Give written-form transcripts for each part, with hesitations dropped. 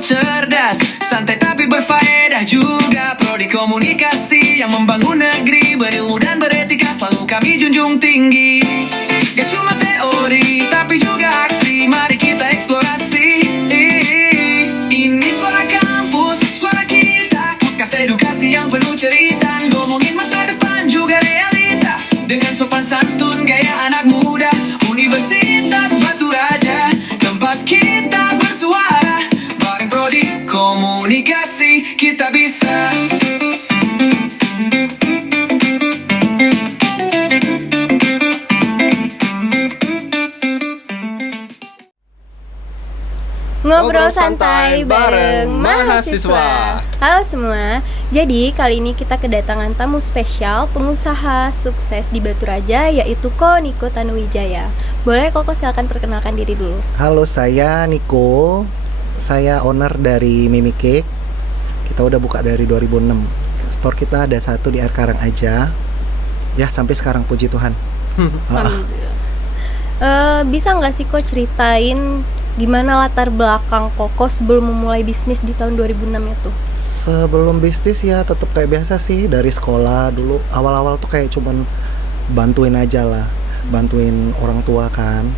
cerdas, santai tapi berfaedah juga. Prodi komunikasi yang membangun negeri, berilmu dan beretika selalu kami junjung tinggi. Gak cuma teori tapi juga aksi, mari kita eksplorasi. Ini suara kampus, suara kita, podcast edukasi yang penuh cerita, ngomongin masa depan juga realita, dengan sopan santun gaya anak muda. Universitas Batu Raja, tempat kita bersuara, bareng prodi komunikasi kita bisa. Ngobrol santai bareng mahasiswa. Halo semua, jadi kali ini kita kedatangan tamu spesial, pengusaha sukses di Batu Raja, yaitu Ko Niko Tanuwijaya. Boleh Koko silakan perkenalkan diri dulu. Halo, saya Niko. Saya owner dari Mimi Cake. Kita udah buka dari 2006. Store kita ada satu di Air Karang aja. Ya, sampai sekarang puji Tuhan. Bisa nggak sih Ko ceritain gimana latar belakang Koko sebelum memulai bisnis di tahun 2006 itu? Sebelum bisnis ya tetap kayak biasa sih, dari sekolah dulu. Awal-awal tuh kayak cuman bantuin aja lah, bantuin orang tua kan.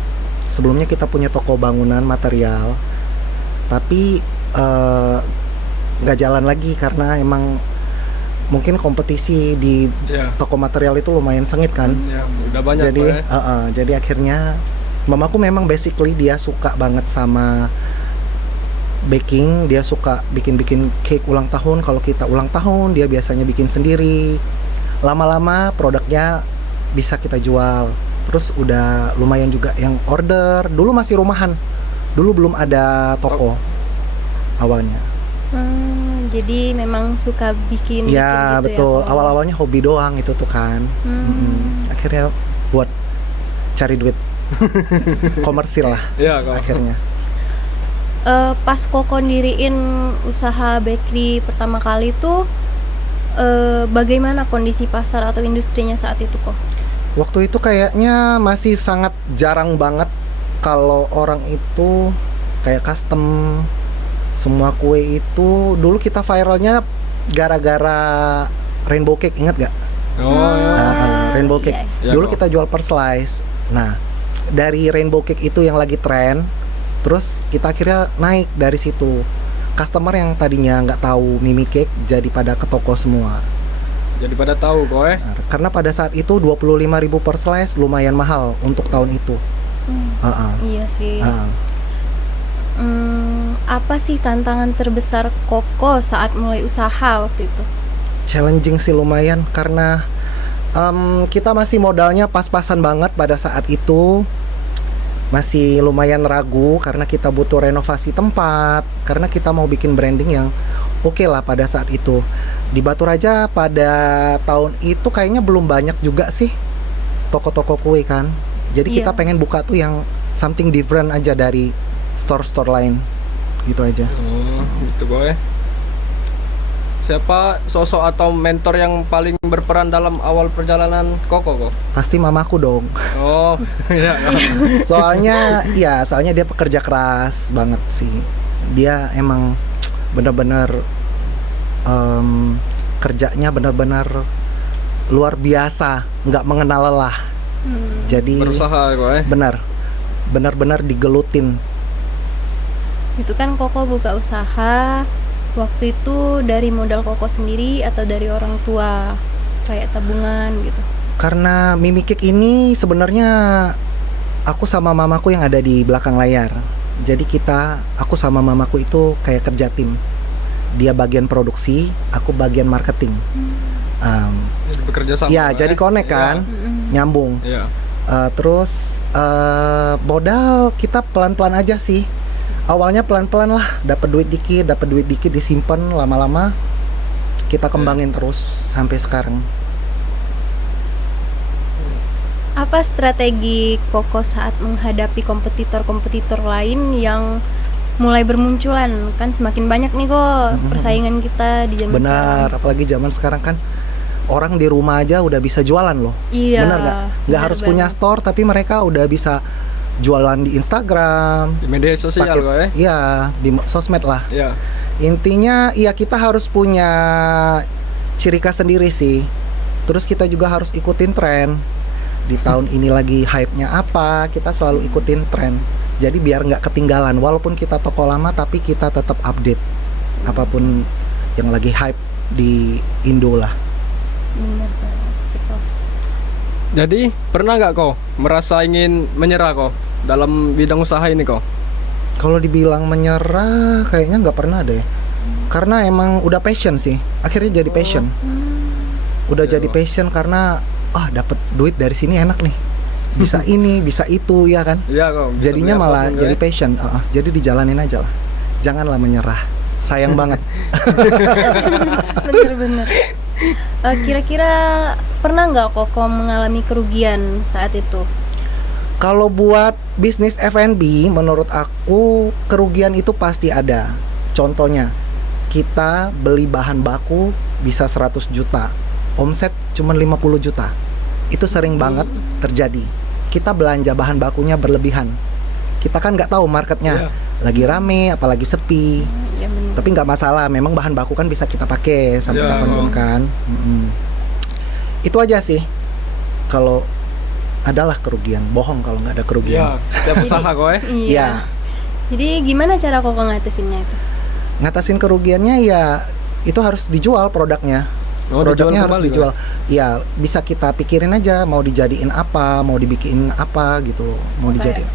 Sebelumnya kita punya toko bangunan material, tapi nggak jalan lagi karena emang mungkin kompetisi di toko material itu lumayan sengit kan. Udah banyak. Jadi akhirnya mamaku memang basically dia suka banget sama baking, dia suka bikin cake ulang tahun. Kalau kita ulang tahun, dia biasanya bikin sendiri. Lama-lama produknya bisa kita jual. Terus udah lumayan juga yang order. Dulu masih rumahan. Dulu belum ada toko awalnya. Jadi memang suka bikin Ya gitu betul. ya, Awal-awalnya hobi doang itu tuh kan. Akhirnya buat cari duit. Komersil lah akhirnya. Pas Koko ndiriin usaha bakery pertama kali tuh bagaimana kondisi pasar atau industrinya saat itu Kok? Waktu itu kayaknya masih sangat jarang banget kalau orang itu kayak custom semua kue itu. Dulu kita viralnya gara-gara rainbow cake, ingat gak? Rainbow cake. Dulu kita jual per slice. Nah, dari rainbow cake itu yang lagi tren, terus kita akhirnya naik dari situ. Customer yang tadinya nggak tahu Mimi Cake jadi pada ke toko semua. Jadi pada tahu kok Karena pada saat itu 25.000 per slice lumayan mahal untuk tahun itu. Iya sih. Apa sih tantangan terbesar Koko saat mulai usaha waktu itu? Challenging sih lumayan karena kita masih modalnya pas-pasan banget pada saat itu. Masih lumayan ragu karena kita butuh renovasi tempat, karena kita mau bikin branding yang oke lah pada saat itu. Di Batu Raja pada tahun itu kayaknya belum banyak juga sih toko-toko kue kan. Jadi kita pengen buka tuh yang something different aja dari store-store lain. Gitu aja. Gitu boy. Siapa sosok atau mentor yang paling berperan dalam awal perjalanan Koko? Pasti mamaku dong. Oh, iya. Soalnya dia pekerja keras banget sih. Dia emang benar-benar kerjanya benar-benar luar biasa, nggak mengenal lelah. Jadi berusaha kok benar-benar digelutin. Itu kan Koko buka usaha. Waktu itu dari modal Koko sendiri atau dari orang tua, kayak tabungan gitu? Karena Mimi Cake ini sebenarnya aku sama mamaku yang ada di belakang layar. Jadi aku sama mamaku itu kayak kerja tim. Dia bagian produksi, aku bagian marketing. Bekerja sama. Ya, jadi connect kan, nyambung. Terus modal kita pelan-pelan aja sih. Awalnya pelan-pelan lah, dapat duit dikit disimpan, lama-lama kita kembangin terus sampai sekarang. Apa strategi Koko saat menghadapi kompetitor-kompetitor lain yang mulai bermunculan? Kan semakin banyak nih kok persaingan kita di zaman sekarang. Apalagi zaman sekarang kan orang di rumah aja udah bisa jualan loh. Iya. Benar nggak? Nggak harus punya store, tapi mereka udah bisa jualan di Instagram, Di media sosial pakai- kok ya. iya di sosmed lah. Iya. Intinya ya kita harus punya ciri khas sendiri sih. Terus kita juga harus ikutin tren. Di tahun ini lagi hype-nya apa, kita selalu ikutin tren. Jadi biar nggak ketinggalan. Walaupun kita toko lama, tapi kita tetap update apapun yang lagi hype di Indo lah. Bener banget sih kok. Jadi pernah nggak kau merasa ingin menyerah kau dalam bidang usaha ini kau? Kalau dibilang menyerah, kayaknya nggak pernah deh. Karena emang udah passion sih. Akhirnya jadi passion. Udah Iya, jadi Bang. passion karena dapat duit dari sini enak nih. Bisa ini, bisa itu, ya kan? Iya kau. bisa Jadinya beli malah apapun, jadi kau ya. passion. Jadi dijalanin aja lah. Janganlah menyerah. Sayang banget. Bener-bener. Kira-kira pernah nggak Koko mengalami kerugian saat itu? Kalau buat bisnis F&B, menurut aku kerugian itu pasti ada. Contohnya, kita beli bahan baku bisa 100 juta, omset cuma 50 juta. Itu sering banget terjadi. Kita belanja bahan bakunya berlebihan. Kita kan nggak tahu marketnya Iya. lagi rame, apalagi sepi. Iya bener. Tapi nggak masalah, memang bahan baku kan bisa kita pakai sampai Ya. kapanpun kan. Itu aja sih. Kalau adalah kerugian, bohong kalau nggak ada Iya, kerugian. setiap usaha kau ya. Iya. Ya, Jadi gimana cara Koko ngatasinnya itu? ngatasin kerugiannya ya itu harus dijual produknya. Oh, Produknya dijual harus kembali, dijual. Ya bisa kita pikirin aja mau dijadiin apa, mau dibikin apa gitu loh, mau Kayak dijadiin.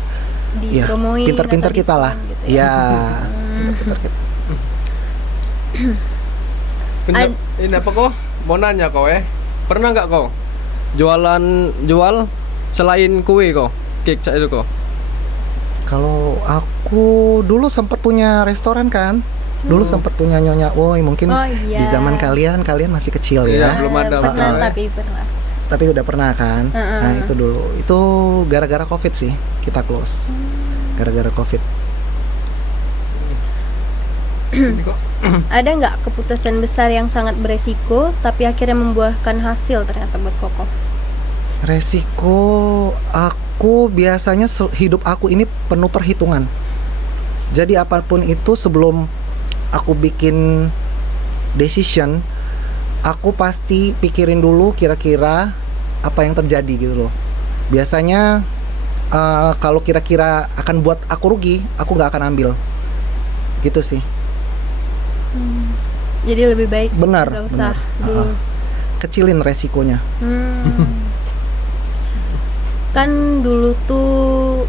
Ya, dipromoin pinter-pinter atau kita lah. diskon gitu ya. Ya, pinter-pinter kita. Ini apa kau? Mau nanya kau ya. Pernah nggak kau jual selain kue kau? Cake itu kau? Kalau aku dulu sempat punya restoran kan. Dulu sempat punya nyonya. Woi, mungkin Oh iya. di zaman kalian masih kecil Iya, ya. belum ada, Pernah Pak. tapi pernah. Tapi udah pernah kan. Heeh. Nah, itu dulu. Itu gara-gara Covid sih kita close. Gara-gara Covid. Ini kok. Ada nggak keputusan besar yang sangat beresiko tapi akhirnya membuahkan hasil ternyata buat Koko? Resiko aku biasanya hidup aku ini penuh perhitungan. Jadi apapun itu sebelum aku bikin decision, aku pasti pikirin dulu kira-kira apa yang terjadi gitu loh. Biasanya kalau kira-kira akan buat aku rugi, aku nggak akan ambil. Gitu sih. Jadi lebih baik Benar, nggak usah benar. dulu. Kecilin resikonya. Kan dulu tuh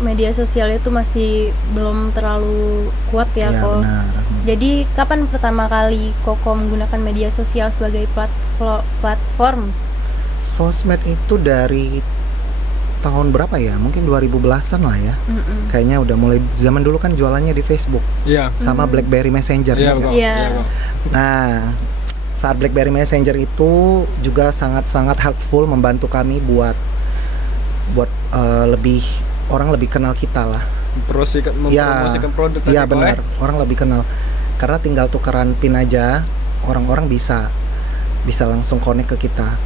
media sosial itu masih belum terlalu kuat ya Iya, Ko. benar. Jadi kapan pertama kali Koko menggunakan media sosial sebagai platform? Sosmed itu dari tahun berapa ya? Mungkin 2010-an lah ya. Mm-mm. Kayaknya udah mulai zaman dulu kan jualannya di Facebook Iya. sama BlackBerry Messenger. Iya ingat kau. nggak? Iya. Iya kau. Nah, saat BlackBerry Messenger itu juga sangat-sangat helpful membantu kami buat lebih orang lebih kenal kita lah. Mempromosikan produk tadi Iya kau, benar, orang lebih kenal. Karena tinggal tukeran PIN aja, orang-orang bisa langsung connect ke kita.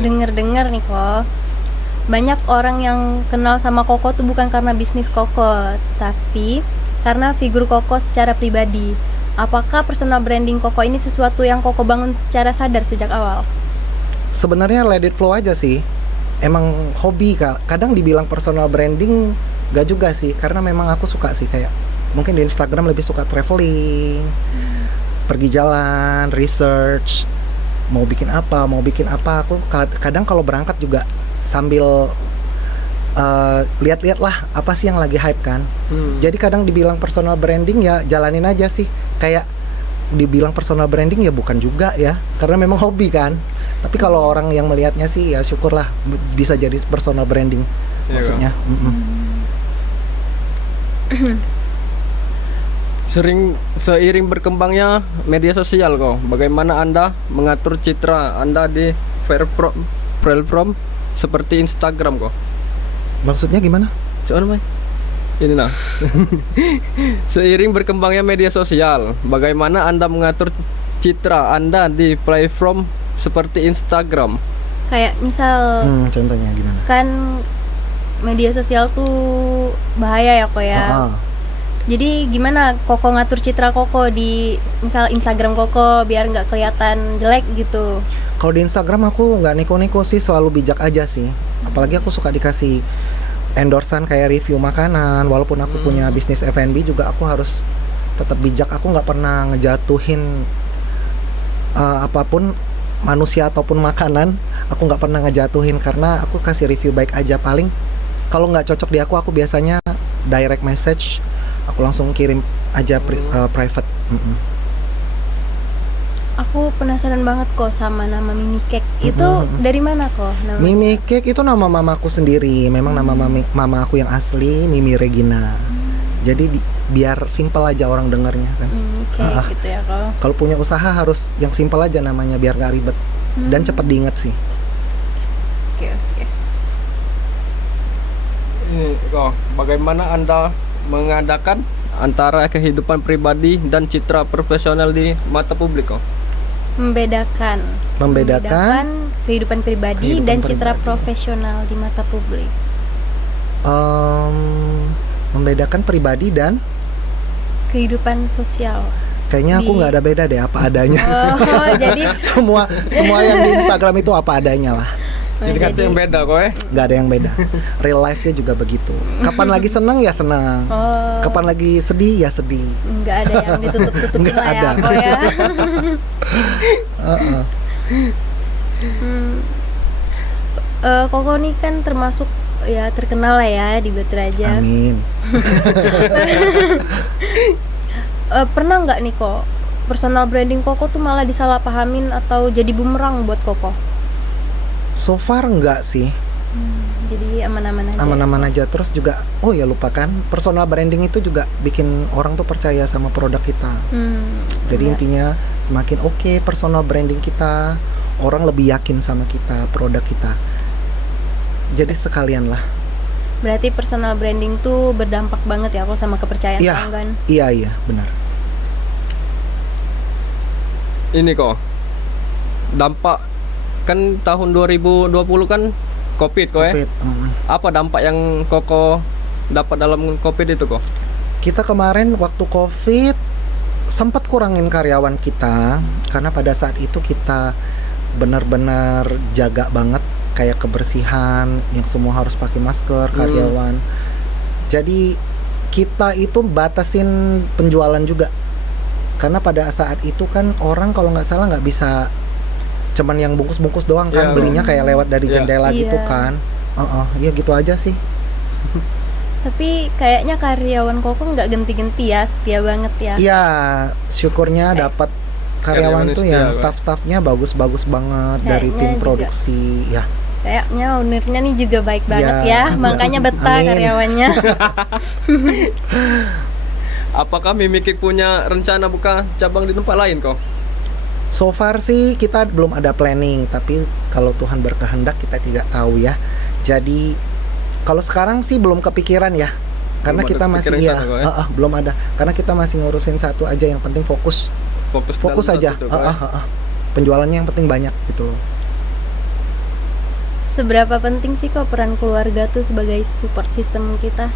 Dengar-dengar nih Ko, banyak orang yang kenal sama Koko tuh bukan karena bisnis Koko, tapi karena figur Koko secara pribadi. Apakah personal branding Koko ini sesuatu yang Koko bangun secara sadar sejak awal? Sebenarnya let it flow aja sih. Emang hobi kadang dibilang personal branding gak juga sih, karena memang aku suka sih kayak mungkin di Instagram lebih suka traveling, pergi jalan, research, mau bikin apa. Aku kadang kalau berangkat juga sambil lihat-lihat lah apa sih yang lagi hype kan. Jadi kadang dibilang personal branding ya jalanin aja sih. Kayak dibilang personal branding ya bukan juga ya, karena memang hobi kan. Tapi kalau orang yang melihatnya sih ya syukurlah bisa jadi personal branding. Iya, Maksudnya. Seiring berkembangnya media sosial kok, bagaimana Anda mengatur citra Anda di platform seperti Instagram kok? Maksudnya gimana? Coba Mai. Ini nah. Seiring berkembangnya media sosial, bagaimana Anda mengatur citra Anda di platform seperti Instagram? Kayak misal Contohnya gimana? kan media sosial tuh bahaya ya kok ya. Heeh. Jadi gimana Koko ngatur citra Koko di misal Instagram Koko biar nggak kelihatan jelek gitu? Kalau di Instagram aku nggak neko-neko sih, selalu bijak aja sih. Apalagi aku suka dikasih endorsean kayak review makanan. Walaupun aku punya bisnis F&B juga aku harus tetap bijak. Aku nggak pernah ngejatuhin apapun, manusia ataupun makanan. Aku nggak pernah ngejatuhin karena aku kasih review baik aja. Paling kalau nggak cocok di aku biasanya direct message. Aku langsung kirim aja private. Aku penasaran banget kok sama nama Mimi Cake. Itu dari mana kok namanya? Mimi Cake itu nama mamaku sendiri. Memang nama mama aku yang asli Mimi Regina. Jadi biar simpel aja orang dengarnya kan. Mimi Cake gitu ya kok. Kalau punya usaha harus yang simpel aja namanya biar gak ribet dan cepat diinget sih. Oke. Ini kok, bagaimana Anda mengadakan antara kehidupan pribadi dan citra profesional di mata publik kok? Membedakan kehidupan pribadi Kehidupan dan citra pribadi. profesional di mata publik. Membedakan pribadi dan Kehidupan sosial. kayaknya aku nggak ada beda deh, apa adanya. Oh, jadi semua yang di Instagram itu apa adanya lah. Jadi kata yang beda kok Nggak ada yang beda. Real life-nya juga begitu. Kapan lagi seneng ya seneng. Oh, Kapan lagi sedih ya sedih. nggak ada yang ditutup-tutupin Nggak lah ya ada. kok ya. Koko nih kan termasuk ya terkenal lah ya di Batu Raja. Amin. Pernah nggak nih kok personal branding Koko tuh malah disalahpahamin atau jadi bumerang buat Koko? So far enggak sih. Jadi aman-aman aja. Aman-aman aja. Terus juga ya lupakan personal branding itu juga bikin orang tuh percaya sama produk kita. Jadi Benar. intinya semakin oke personal branding kita, orang lebih yakin sama kita, produk kita. Jadi sekalian lah. Berarti personal branding tuh berdampak banget ya kok sama kepercayaan Iya. pelanggan. Iya benar. Ini kok, dampak kan tahun 2020 kan COVID kok Covid, Apa dampak yang Koko dapat dalam COVID itu kok? Kita kemarin waktu Covid sempat kurangin karyawan kita karena pada saat itu kita benar-benar jaga banget kayak kebersihan yang semua harus pakai masker karyawan. Jadi kita itu batasin penjualan juga karena pada saat itu kan orang kalau nggak salah nggak bisa cuman yang bungkus-bungkus doang kan, Iya, belinya kayak lewat dari Iya. jendela gitu Iya. kan. Iya gitu aja sih. Tapi kayaknya karyawan Koko nggak genti-genti ya, setia banget ya. Iya, syukurnya dapat karyawan Karyawan tuh setia, yang Pak. staff-staffnya bagus-bagus banget dari Kayaknya tim juga. produksi. Ya, Kayaknya ownernya nih juga baik banget Iya. ya, makanya betah Amin. karyawannya. Apakah Mimi Cake punya rencana buka cabang di tempat lain kok? so far sih kita belum ada planning, tapi kalau Tuhan berkehendak kita tidak tahu ya. Jadi kalau sekarang sih belum kepikiran ya, karena Belum ada kita masih kepikiran ya, sana, Kok, ya? belum ada, karena kita masih ngurusin satu aja, yang penting fokus Fokus dalam aja. satu, Kok, Penjualannya yang penting banyak gitu loh. Seberapa penting sih kok peran keluarga tuh sebagai support system kita?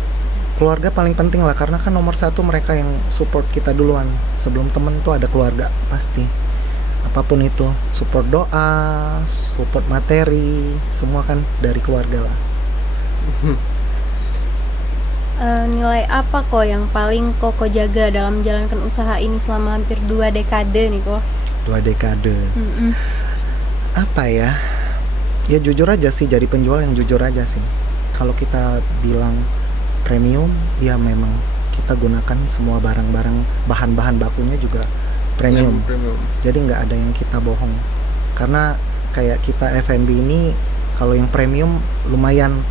Keluarga paling penting lah, karena kan nomor satu mereka yang support kita duluan. Sebelum temen tuh ada keluarga pasti. Apapun itu, support doa, support materi, semua kan dari keluarga lah. Nilai apa kok yang paling Koko jaga dalam menjalankan usaha ini selama hampir 2 dekade nih kok? 2 dekade. Apa ya? Ya jujur aja sih, jadi penjual yang jujur aja sih. Kalau kita bilang premium, ya memang kita gunakan semua barang-barang, bahan-bahan bakunya juga premium. Premium. Jadi nggak ada yang kita bohong. Karena kayak kita F&B ini, kalau yang premium lumayan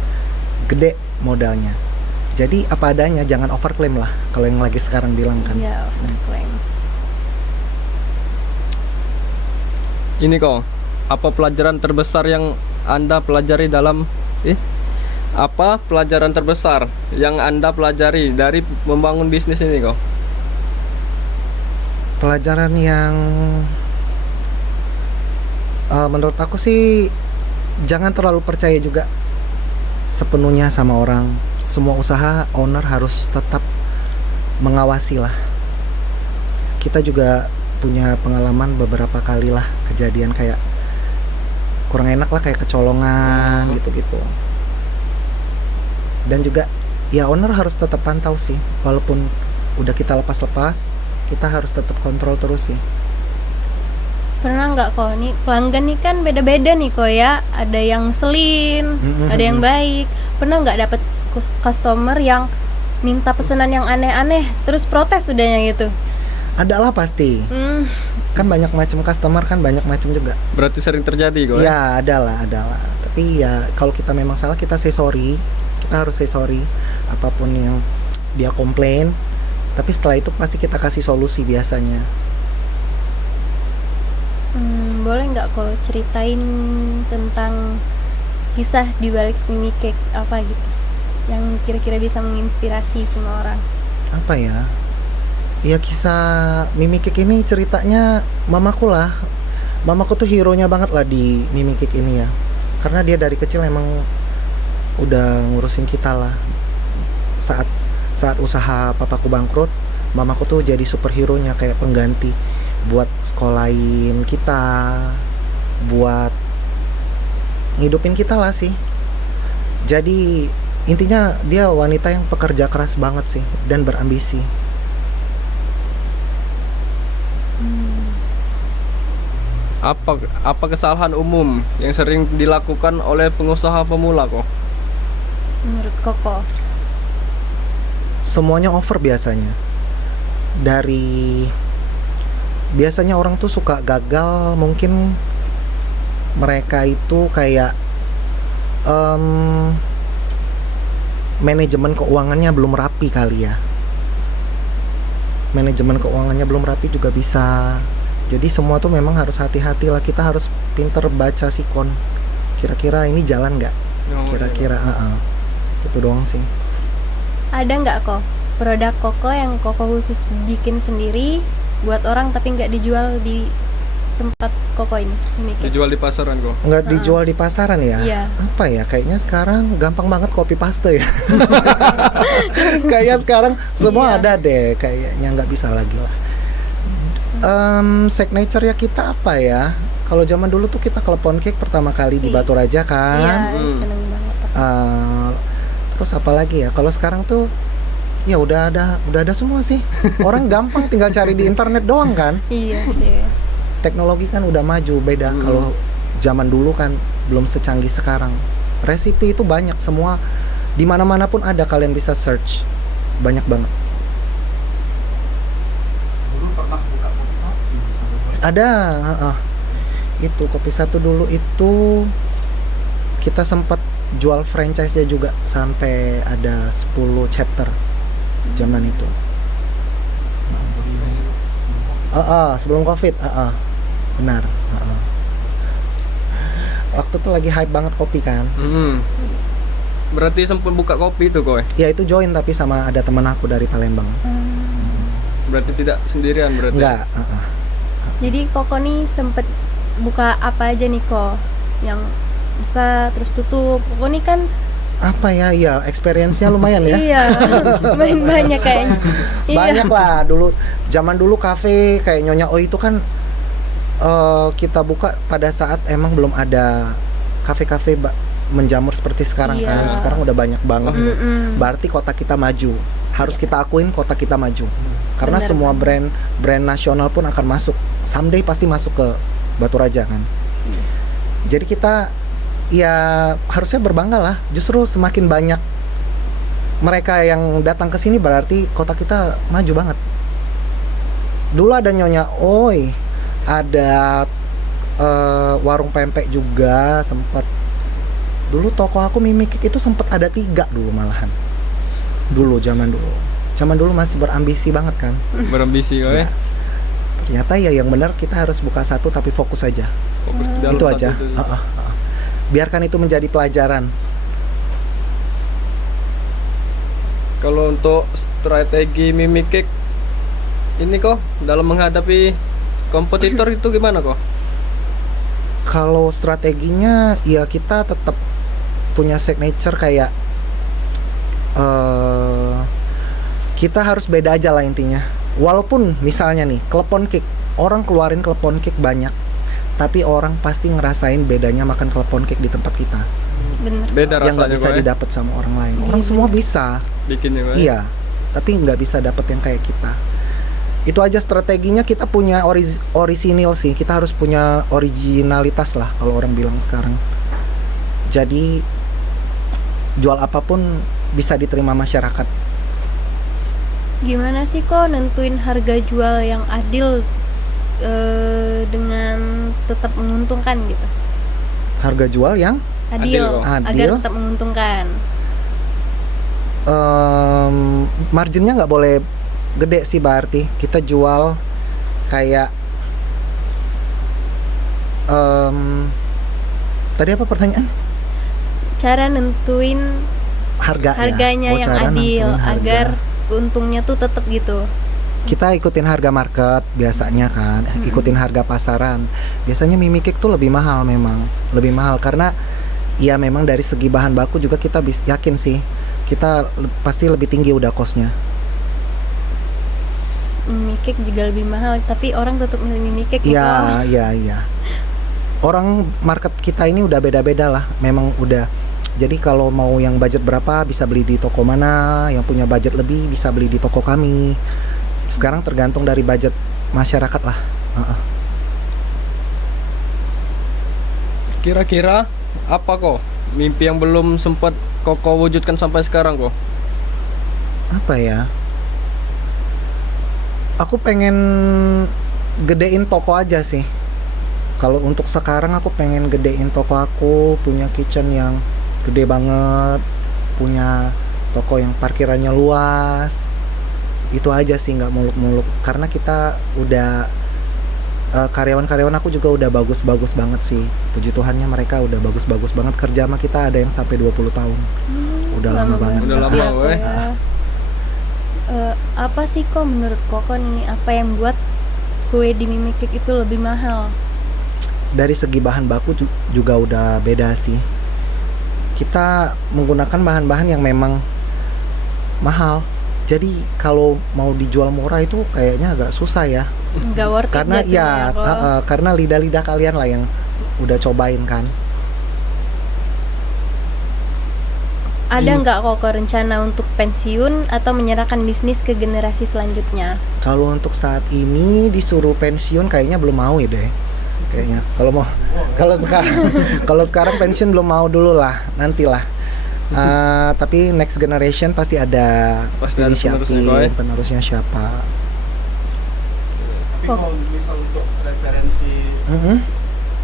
gede modalnya. Jadi apa adanya, jangan overclaim lah. Kalau yang lagi sekarang bilang kan. Iya, overclaim. Ini kok, apa pelajaran terbesar yang Anda pelajari dalam apa pelajaran terbesar yang Anda pelajari dari membangun bisnis ini kok? Pelajaran yang menurut aku sih, jangan terlalu percaya juga sepenuhnya sama orang. Semua usaha owner harus tetap mengawasi lah. Kita juga punya pengalaman beberapa kali lah kejadian kayak kurang enak lah, kayak kecolongan gitu-gitu. Dan juga ya owner harus tetap pantau sih, walaupun udah kita lepas-lepas, kita harus tetap kontrol terus sih. Pernah nggak kok nih pelanggan nih kan beda-beda nih kok ya, ada yang selin, ada yang baik. Pernah nggak dapet customer yang minta pesanan yang aneh-aneh terus protes udahnya gitu? Ada lah pasti. Kan banyak macam customer, kan banyak macam juga. Berarti sering terjadi kok Ya ada lah. Tapi ya kalau kita memang salah, kita say sorry. Kita harus say sorry apapun yang dia komplain. Tapi setelah itu pasti kita kasih solusi biasanya. Boleh nggak kok ceritain tentang kisah di balik Mimi Cake apa gitu yang kira-kira bisa menginspirasi semua orang? Apa ya? Ya kisah Mimi Cake ini ceritanya mamaku lah. Mamaku tuh hero-nya banget lah di Mimi Cake ini ya. Karena dia dari kecil emang udah ngurusin kita lah. Saat usaha papaku bangkrut, mamaku tuh jadi superhero-nya, kayak pengganti buat sekolahin kita, buat ngidupin kita lah sih. Jadi intinya dia wanita yang pekerja keras banget sih dan berambisi. Apa kesalahan umum yang sering dilakukan oleh pengusaha pemula kok? Menurut Koko? Semuanya over biasanya. Biasanya orang tuh suka gagal, mungkin mereka itu kayak manajemen keuangannya belum rapi kali ya. Manajemen keuangannya belum rapi juga bisa. Jadi semua tuh memang harus hati-hati lah. Kita harus pinter baca sikon. Kira-kira ini jalan nggak? Kira-kira itu doang sih. Ada nggak kok produk Koko yang Koko khusus bikin sendiri buat orang tapi nggak dijual di tempat Koko ini? Dijual di pasaran kok? Nggak dijual di pasaran ya? Iya. Apa ya? Kayaknya sekarang gampang banget copy paste ya. Kayaknya sekarang semua ada deh. Kayaknya nggak bisa lagi lah. Signature ya kita apa ya? Kalau zaman dulu tuh kita Klepon Cake pertama kali di Batu Raja kan. Iya, seneng banget. Terus apa lagi ya? Kalau sekarang tuh ya udah ada semua sih. Orang gampang tinggal cari di internet doang kan. Iya sih. Teknologi kan udah maju, beda. Kalau zaman dulu kan belum secanggih sekarang. Resipi itu banyak, semua di mana-mana pun ada, kalian bisa search. Banyak banget. Dulu pernah buka kopi sapi. Ada, itu Kopi Satu dulu itu kita sempat jual franchise-nya juga sampai ada 10 chapter zaman itu. Sebelum Covid, benar. Waktu itu lagi hype banget kopi kan. Berarti sempat buka kopi itu kok? Ya itu join tapi sama ada teman aku dari Palembang. Berarti tidak sendirian berarti? Enggak. Jadi Koko nih sempet buka apa aja nih kok? Yang buka terus tutup. Koko nih kan Apa ya? Ya experience-nya lumayan ya. iya, main banyak kayaknya. Banyak lah dulu. Zaman dulu kafe kayak Nyonya O itu kan kita buka pada saat emang belum ada kafe-kafe menjamur seperti sekarang kan. Sekarang udah banyak banget. Berarti kota kita maju. Harus kita akuin kota kita maju. Karena Bener, semua brand nasional pun akan masuk. Someday pasti masuk ke Batu Raja kan. Jadi kita ya harusnya berbangga lah. Justru semakin banyak mereka yang datang ke sini berarti kota kita maju banget. Dulu ada Nyonya Oi, ada warung pempek juga sempat. Dulu toko aku Mimi Cake itu sempat ada 3 dulu malahan. Dulu zaman dulu masih berambisi banget kan. Berambisi kok ya? Ternyata ya yang benar kita harus buka satu tapi fokus aja. Fokus di dalam Itu satu aja. Biarkan itu menjadi pelajaran. Kalau untuk strategi Mimi Cake ini kok dalam menghadapi kompetitor itu gimana kok? Kalau strateginya ya kita tetap punya signature kayak kita harus beda aja lah intinya. Walaupun misalnya nih klepon cake, orang keluarin klepon cake banyak, tapi orang pasti ngerasain bedanya makan klepon cake di tempat kita Bener. Beda yang nggak rasanya bisa kok ya. didapat sama orang lain. Iya, Orang semua bener. bisa, Bikinnya kok ya. iya, tapi nggak bisa dapet yang kayak kita. Itu aja strateginya, kita punya orisinil sih. Kita harus punya originalitas lah kalau orang bilang sekarang. Jadi jual apapun bisa diterima masyarakat. Gimana sih kok nentuin harga jual yang adil dengan tetap menguntungkan gitu? Harga jual yang Adil, Adil kok. agar Adil. tetap menguntungkan. Marginnya nggak boleh gede sih, berarti kita jual kayak tadi apa pertanyaan? Cara nentuin harganya Oh, yang cara adil nentuin harga. agar untungnya tuh tetap gitu. Kita ikutin harga market biasanya kan, ikutin harga pasaran. Biasanya mie cake tuh lebih mahal, memang lebih mahal karena ya memang dari segi bahan baku juga kita yakin sih kita pasti lebih tinggi udah costnya. Mie cake juga lebih mahal, tapi orang tetap milih mie cake. Iya, iya. Orang market kita ini udah beda-beda lah, memang udah. Jadi kalau mau yang budget berapa bisa beli di toko mana, yang punya budget lebih bisa beli di toko kami. Sekarang tergantung dari budget masyarakat lah. Kira-kira apa kok mimpi yang belum sempat Koko wujudkan sampai sekarang kok? Apa ya? Aku pengen gedein toko aja sih. Kalau untuk sekarang aku pengen gedein toko aku, punya kitchen yang gede banget, punya toko yang parkirannya luas. Itu aja sih, nggak muluk-muluk. Karena kita udah karyawan-karyawan aku juga udah bagus-bagus banget sih. Puji Tuhannya mereka udah bagus-bagus banget. Kerja sama kita ada yang sampai 20 tahun. Udah lama banget. Udah lama, Iya, weh. ya. Apa sih kok menurut Koko nih, apa yang buat kue di mie cake itu lebih mahal? Dari segi bahan baku juga udah beda sih. Kita menggunakan bahan-bahan yang memang mahal. Jadi kalau mau dijual murah itu kayaknya agak susah ya. Nggak worth it Karena jatuhnya ya kok. karena lidah-lidah kalian lah yang udah cobain kan. Ada nggak Koko rencana untuk pensiun atau menyerahkan bisnis ke generasi selanjutnya? Kalau untuk saat ini disuruh pensiun kayaknya belum mau ya deh. Kayaknya kalau sekarang pensiun belum mau dulu lah, nantilah. Tapi next generation pasti ada Pasti ada inisiatif, penerusnya, Koy. penerusnya siapa. Tapi Kok- kalau misal untuk referensi Mm-mm.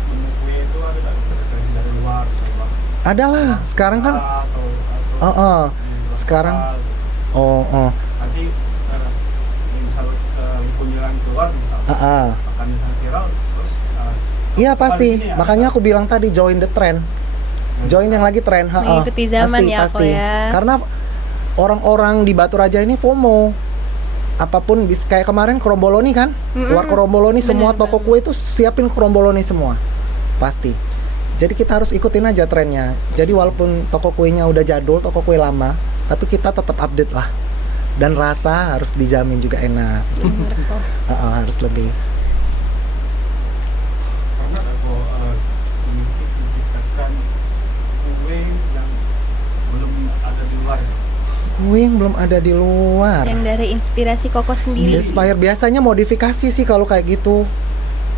menu kue itu ada nggak referensi dari luar coba? Ada lah, sekarang kan. Atau Sekarang. gitu. Oh. Nanti misal kunjungan keluar misal akan misal viral terus Iya coba pasti, di sini ya. makanya aku bilang tadi join the trend. Join yang lagi tren, Mengikuti zaman ya, Ko, ya. Karena orang-orang di Batu Raja ini FOMO. Apapun kayak kemarin Kromboloni kan, keluar Kromboloni semua bener toko kue itu siapin Kromboloni semua, pasti. Jadi kita harus ikutin aja trennya. Jadi walaupun toko kuenya udah jadul, toko kue lama, tapi kita tetap update lah. Dan rasa harus dijamin juga enak. Bener kok. Harus lebih. Karena kalau menciptakan kue yang belum ada di luar. Kue yang belum ada di luar. Yang dari inspirasi Koko sendiri. Inspire biasanya modifikasi sih kalau kayak gitu.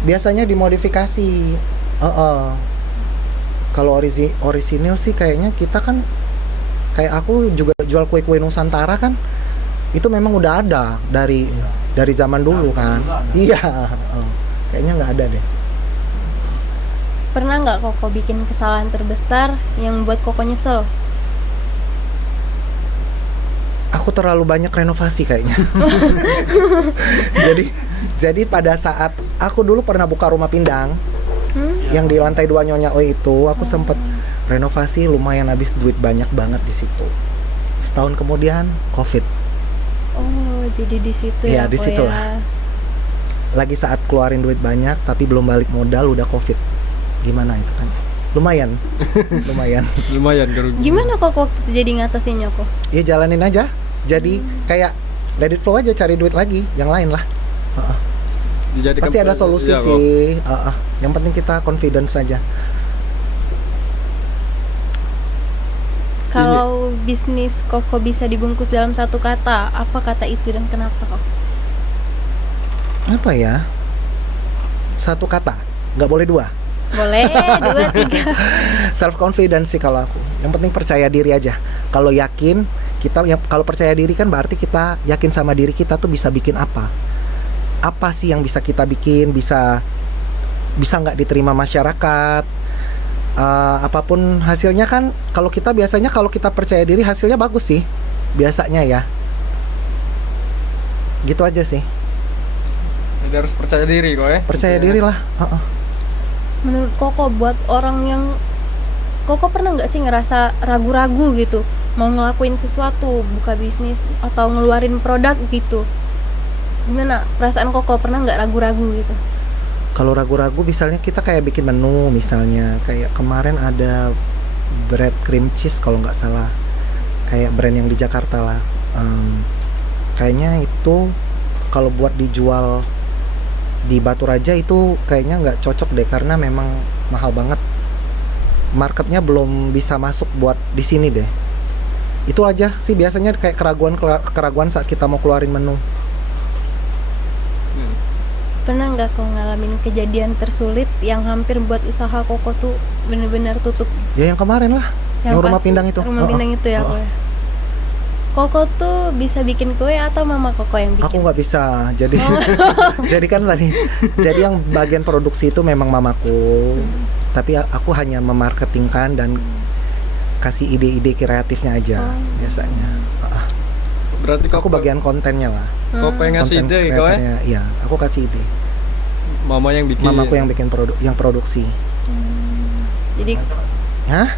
Biasanya dimodifikasi. Kalau orisinil sih kayaknya kita kan kayak aku juga jual kue-kue Nusantara kan. Itu memang udah ada dari zaman dulu kan. Iya. Kayaknya nggak ada deh. Pernah nggak Koko bikin kesalahan terbesar yang buat Koko nyesel? Aku terlalu banyak renovasi kayaknya. jadi pada saat aku dulu pernah buka rumah pindang yang di lantai 2 Nyonya Oi itu, aku sempet renovasi lumayan habis duit banyak banget di situ. Setahun kemudian COVID. Oh, jadi di situ Iya, ya, di Ko, situlah. ya. Lagi saat keluarin duit banyak tapi belum balik modal udah COVID. Gimana itu kan? lumayan. Lumayan kerugian. Gimana kok waktu itu jadi ngatasinnya kok? Ya jalanin aja. Jadi kayak let it flow aja, cari duit lagi yang lain lah. Dijadikan Pasti ada solusi ya, kok. sih. Yang penting kita confidence saja. Kalau bisnis Koko bisa dibungkus dalam satu kata, apa kata itu dan kenapa kok? Apa ya? Satu kata, nggak boleh dua. Boleh, 2, 3. Self confidence sih kalau aku. Yang penting percaya diri aja. Kalau yakin, kalau percaya diri kan berarti kita yakin sama diri kita tuh bisa bikin apa. Apa sih yang bisa kita bikin, bisa nggak diterima masyarakat. Apapun hasilnya kan, kalau kita percaya diri hasilnya bagus sih. Biasanya ya. Gitu aja sih. Jadi harus percaya diri kok ya. Percaya diri lah. Menurut Koko, buat orang yang Koko pernah nggak sih ngerasa ragu-ragu gitu mau ngelakuin sesuatu, buka bisnis atau ngeluarin produk gitu? Gimana perasaan Koko, pernah nggak ragu-ragu gitu? Kalau ragu-ragu misalnya kita kayak bikin menu, misalnya kayak kemarin ada bread cream cheese kalau nggak salah, kayak brand yang di Jakarta lah. Kayaknya itu kalau buat dijual di Batu Raja itu kayaknya nggak cocok deh, karena memang mahal banget. Marketnya belum bisa masuk buat di sini deh. Itu aja sih biasanya, kayak keraguan saat kita mau keluarin menu. Pernah nggak kok ngalamin kejadian tersulit yang hampir buat usaha Koko tuh bener-bener tutup? Ya yang kemarin lah, yang rumah pas pindang itu. Rumah pindang itu ya, Kok ya? Koko tuh bisa bikin kue atau mama Koko yang bikin? Aku nggak bisa, jadi jadi kan tadi, jadi yang bagian produksi itu memang mamaku, tapi aku hanya memarketingkan dan kasih ide-ide kreatifnya aja biasanya. Berarti Aku bagian kontennya lah. Kok pengen ngasih Konten ide kok ya? kreatornya, iya, aku kasih ide. Mama yang bikin. Mamaku yang bikin yang produksi. Jadi Hah?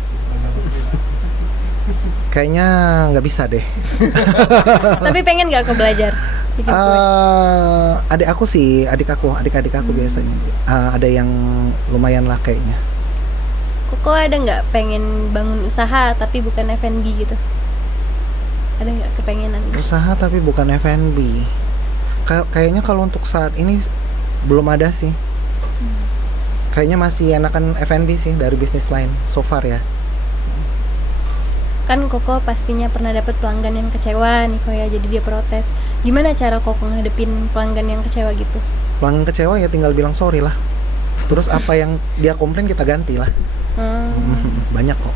Kayaknya nggak bisa deh. tapi pengen nggak kok belajar bikin kue? Adik aku biasanya. Ada yang lumayan lah kayaknya. Koko ada nggak pengen bangun usaha tapi bukan F&B gitu? Ada nggak kepengenan? Usaha tapi bukan F&B. Kayaknya kalau untuk saat ini belum ada sih. Kayaknya masih enakan F&B sih dari bisnis lain so far ya. Kan Koko pastinya pernah dapat pelanggan yang kecewa nih kok ya, jadi dia protes. Gimana cara Koko ngadepin pelanggan yang kecewa gitu? Pelanggan kecewa ya tinggal bilang sorry lah. Terus apa yang dia komplain kita ganti lah. Banyak kok,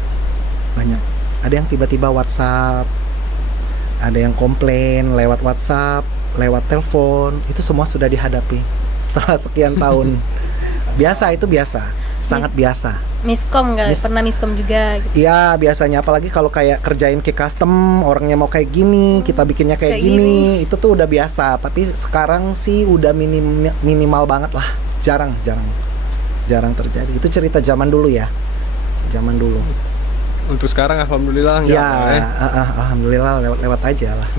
banyak. Ada yang tiba-tiba WhatsApp, ada yang komplain lewat WhatsApp, lewat telepon. Itu semua sudah dihadapi setelah sekian tahun. Biasa, itu biasa, sangat biasa. Miskom nggak? Pernah miskom juga gitu? Iya, biasanya apalagi kalau kayak kerjain ke custom, orangnya mau kayak gini, kita bikinnya kayak gini, itu tuh udah biasa. Tapi sekarang sih udah minimal banget lah, jarang terjadi. Itu cerita zaman dulu ya, zaman dulu. Untuk sekarang alhamdulillah enggak. Ya, alhamdulillah lewat aja lah.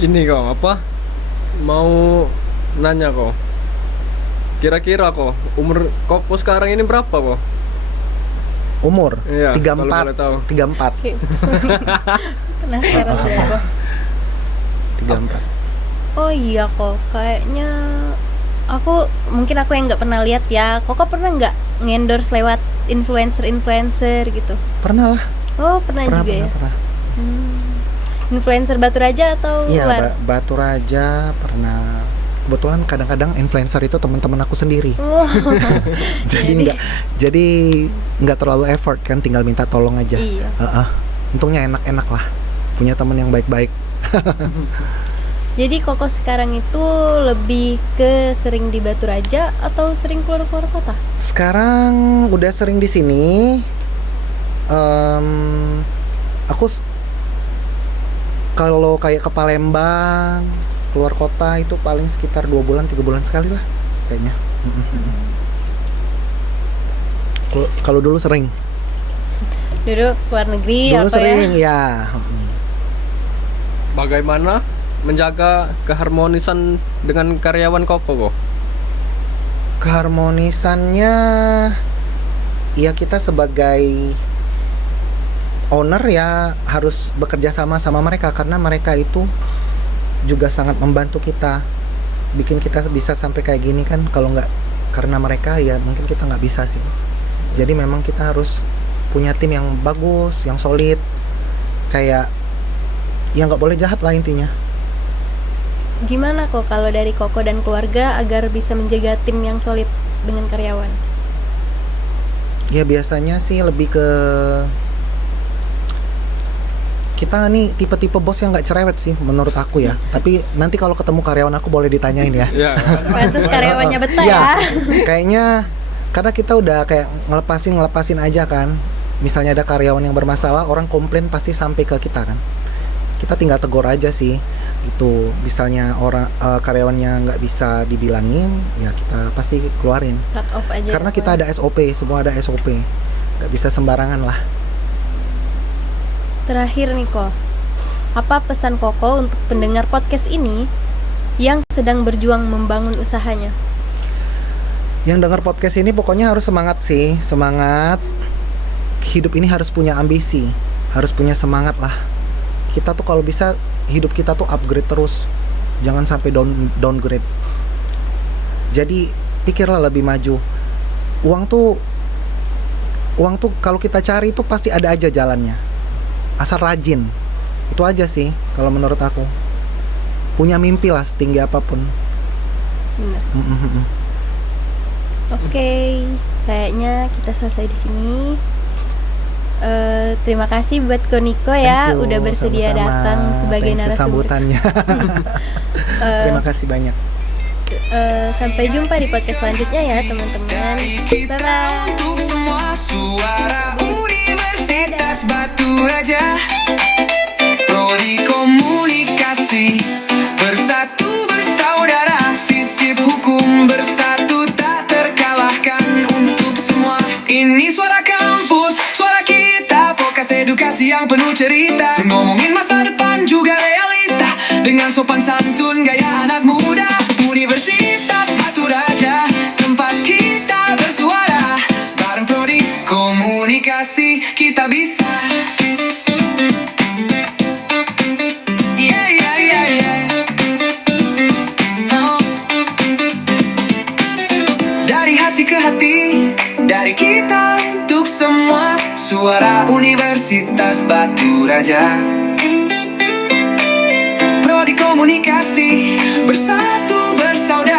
Ini kok apa? Mau nanya kok. Kira-kira kok umur Koko sekarang ini berapa kok? Umur Iya, kalau boleh tahu. 34. Penasaran ya, Kok. 34. Oh iya kok, kayaknya aku yang nggak pernah lihat ya. Koko pernah nggak ngendorse lewat influencer gitu? Pernah lah. Oh pernah juga ya. Pernah. Influencer Batu Raja atau Iya, luar? Batu Raja pernah. Kebetulan kadang-kadang influencer itu teman-teman aku sendiri. Oh. jadi nggak terlalu effort kan, tinggal minta tolong aja. Iya. Untungnya enak-enak lah, punya teman yang baik-baik. Jadi Koko sekarang itu lebih ke sering di Batu Raja atau sering keluar kota? Sekarang udah sering di sini. Aku kalau kayak ke Palembang, keluar kota itu paling sekitar 2 bulan 3 bulan sekali lah kayaknya. Kalau dulu sering. Dulu keluar negeri Dulu apa sering ya? ya. Bagaimana menjaga keharmonisan dengan karyawan Koko kok? Keharmonisannya, ya kita sebagai owner ya harus bekerja sama sama mereka, karena mereka itu juga sangat membantu kita, bikin kita bisa sampai kayak gini kan. Kalau nggak karena mereka ya mungkin kita nggak bisa sih. Jadi memang kita harus punya tim yang bagus, yang solid, kayak ya nggak boleh jahat lah intinya. Gimana kok kalau dari Koko dan keluarga agar bisa menjaga tim yang solid dengan karyawan? Ya biasanya sih lebih ke kita nih tipe-tipe bos yang nggak cerewet sih menurut aku ya. Tapi nanti kalau ketemu karyawan aku boleh ditanyain ya. Ya. Pantes karyawannya betah Iya, ya. kayaknya karena kita udah kayak ngelepasin aja kan. Misalnya ada karyawan yang bermasalah, orang komplain pasti sampai ke kita kan. Kita tinggal tegur aja sih. Itu misalnya orang karyawannya nggak bisa dibilangin, ya kita pasti keluarin. Cut off aja. Karena ya, kita Kok. ada SOP, semua ada SOP. Nggak bisa sembarangan lah. Terakhir nih Kok, apa pesan Koko untuk pendengar podcast ini yang sedang berjuang membangun usahanya? Yang dengar podcast ini pokoknya harus semangat sih, semangat. Hidup ini harus punya ambisi, harus punya semangat lah. Kita tuh kalau bisa hidup kita tuh upgrade terus, jangan sampai downgrade. Jadi pikirlah lebih maju. Uang tuh kalau kita cari itu pasti ada aja jalannya, asal rajin. Itu aja sih kalau menurut aku. Punya mimpi lah setinggi apapun. Benar. Oke, kayaknya kita selesai di sini. Terima kasih buat Koniko ya, Thank you, udah bersedia sama-sama. datang sebagai Thank you narasumber. sambutannya. Terima kasih banyak. Sampai jumpa di podcast selanjutnya ya teman-teman. Dari kita Bye-bye. untuk semua, suara Universitas Batu Raja, Prodi Komunikasi, bersatu bersaudara, visip hukum bersatu tak terkalahkan untuk semua. Ini suara kampus, suara kita, podcast edukasi yang penuh cerita, ngomongin masa depan juga realita, dengan sopan santun gaya anak muda. Universitas Batu Raja, tempat kita bersuara, bareng Prodi Komunikasi kita bisa. Yeah, yeah, yeah, yeah. Oh. Dari hati ke hati, dari kita untuk semua, suara Universitas Batu Raja, Prodi Komunikasi, bersatu bersaudara.